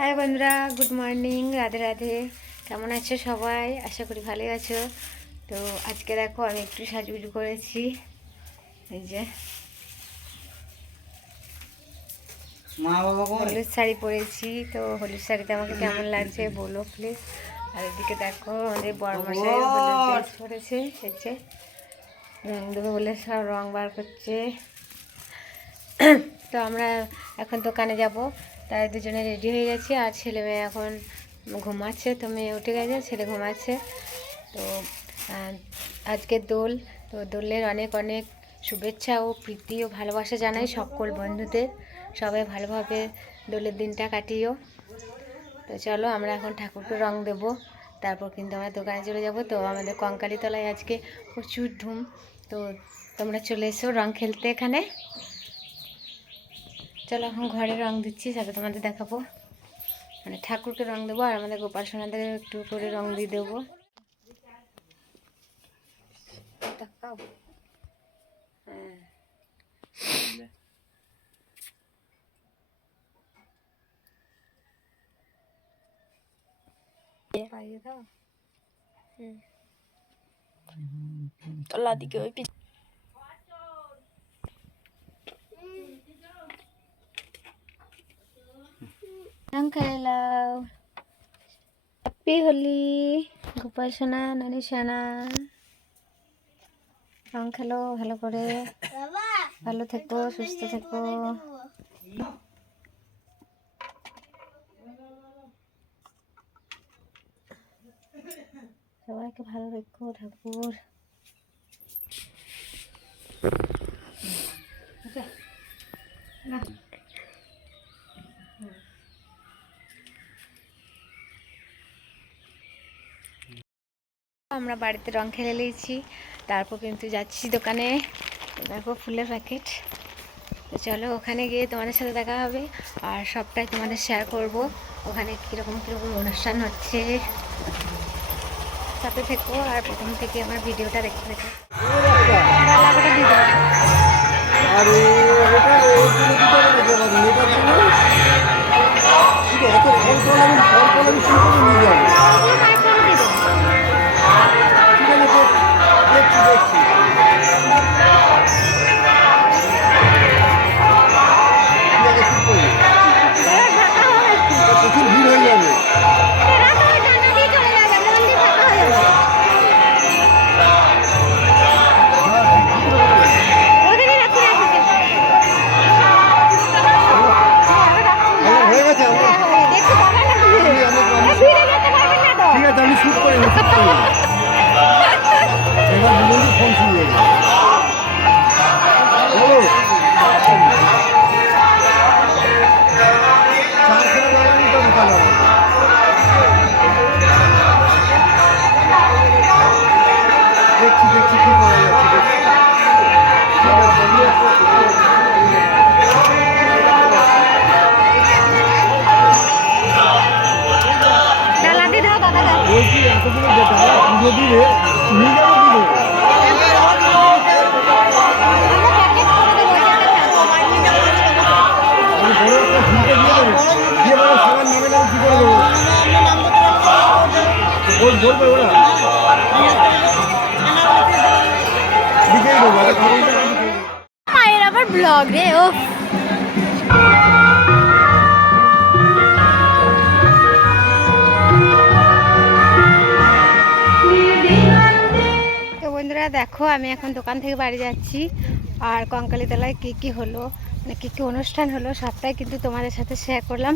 High বন্ধুরা, good morning, Radhe Radhe. কেমন আছো সবাই? আশা করি ভালোই আছো। তো আজকে দেখো আমি একটু সাজুগুজু করেছি। এই যে হলুদ শাড়ি পরেছি। তো হলুদ শাড়িতে আমাকে কেমন লাগছে বলো প্লিজ। আর এদিকে দেখো আমাদের বড়মশাই হলুদ ড্রেস পরেছে। এই যে রং দেবে বলে সব রং বার করছে। তো আমরা এখন দোকানে যাব, তাই দুজনে রেডি হয়ে গেছি। আর ছেলে মেয়ে এখন ঘুমাচ্ছে, তো মেয়ে উঠে গেছে, ছেলে ঘুমাচ্ছে। তো আজকে দোল, তো দোলের অনেক অনেক শুভেচ্ছা ও প্রীতি ও ভালোবাসা জানাই সকল বন্ধুদের। সবাই ভালোভাবে দোলের দিনটা কাটিও। তো চলো আমরা এখন ঠাকুরকে রং দেব, তারপর কিন্তু আমরা দোকানে চলে যাব। তো আমাদের কঙ্কালীতলায় আজকে প্রচুর ধুম। তো তোমরা চলে এসো রং খেলতে এখানে। চলো এখন ঘরে রং দিচ্ছি, সাথে তোমাদের দেখাবো। মানে ঠাকুরকে রং দেবো আর আমাদের গোপাল সোনাদের একটু করে রং দিয়ে দেবো। পাইয়ে দাও। তলা দিকে ওই রং খেলাও। হ্যাপি হোলি গোপাল সোনা, নানি সোনা। রং খেলো ভালো করে, ভালো থেকো, সুস্থ থেকো। সবাইকে ভালো রেখো ঠাকুর। আমরা বাড়িতে রং খেলে নিয়েছি, তারপর কিন্তু যাচ্ছি দোকানে। দেখো ফুলের প্যাকেট। তো চলো ওখানে গিয়ে তোমাদের সাথে দেখা হবে, আর সবটাই তোমাদের শেয়ার করব। ওখানে কীরকম কীরকম অনুষ্ঠান হচ্ছে, সাথে থেকো আর প্রথম থেকে আমার ভিডিওটা দেখতে থেকো। মায়ের আবার ব্লগ রে। ও তো বন্ধুরা দেখো আমি এখন দোকান থেকে বাড়ি যাচ্ছি, আর কঙ্কালীতলায় কী কী হলো, মানে কী কী অনুষ্ঠান হলো সবটাই কিন্তু তোমাদের সাথে শেয়ার করলাম।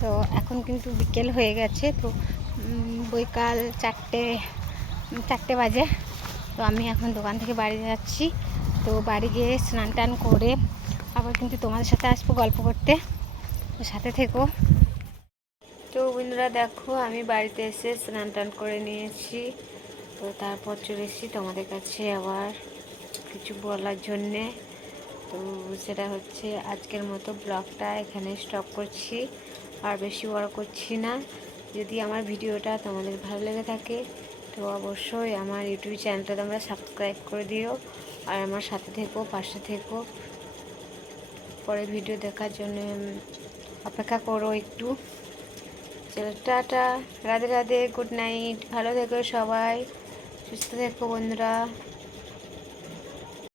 তো এখন কিন্তু বিকেল হয়ে গেছে, তো বৈকাল 4টে বাজে। তো আমি এখন দোকান থেকে বাড়ি যাচ্ছি। তো বাড়ি গিয়ে স্নান টান করে আবার কিন্তু তোমাদের সাথে আসবো গল্প করতে, তো সাথে থেকো। তো বন্ধুরা দেখো আমি বাড়িতে এসে স্নান টান করে নিয়েছি। তো তারপর চলে এসেছি তোমাদের কাছে আবার কিছু বলার জন্যে। তো সেটা হচ্ছে আজকের মতো ব্লগটা এখানে স্টপ করছি, আর বেশি বড় করছি না। যদি আমার ভিডিওটা তোমাদের ভালো লেগে থাকে তো অবশ্যই আমার ইউটিউব চ্যানেলটা তোমরা সাবস্ক্রাইব করে দিও, আর আমার সাথে থেকো, পাশে থেকো। পরে ভিডিও দেখার জন্য অপেক্ষা করো একটু। চলো tata, Radhe Radhe, good night, ভালো থেকো সবাই, সুস্থ থেকো বন্ধুরা।